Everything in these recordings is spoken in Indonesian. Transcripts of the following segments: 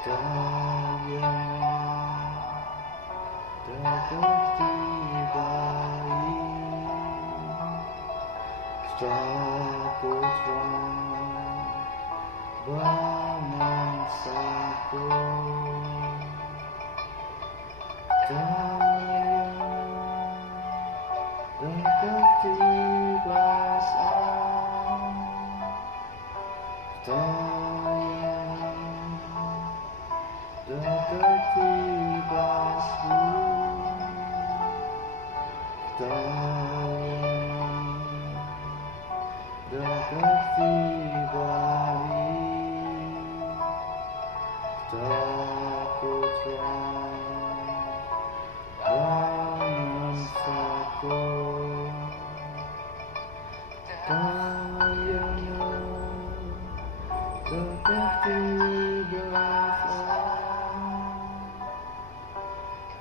Kau yang terbukti baik, putra bangsaku, kami yang terbukti basah, terbukti basah, terbukti baik, putra bangsaku, kayaknya terbukti basah,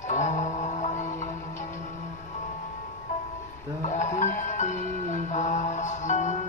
kayaknya terbukti basah.